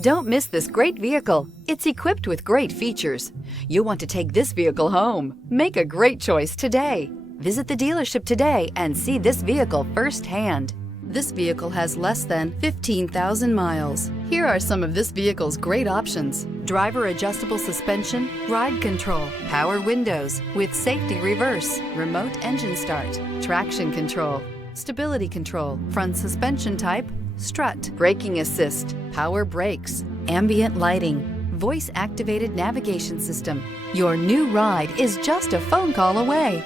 Don't miss this great vehicle. It's equipped with great features. You'll want to take this vehicle home. Make a great choice today. Visit the dealership today and see this vehicle firsthand. This vehicle has less than 15,000 miles. Here are some of this vehicle's great options: driver adjustable suspension, ride control, power windows with safety reverse, remote engine start, traction control, stability control, front suspension type, strut, braking assist, power brakes, ambient lighting, voice activated navigation system. Your new ride is just a phone call away.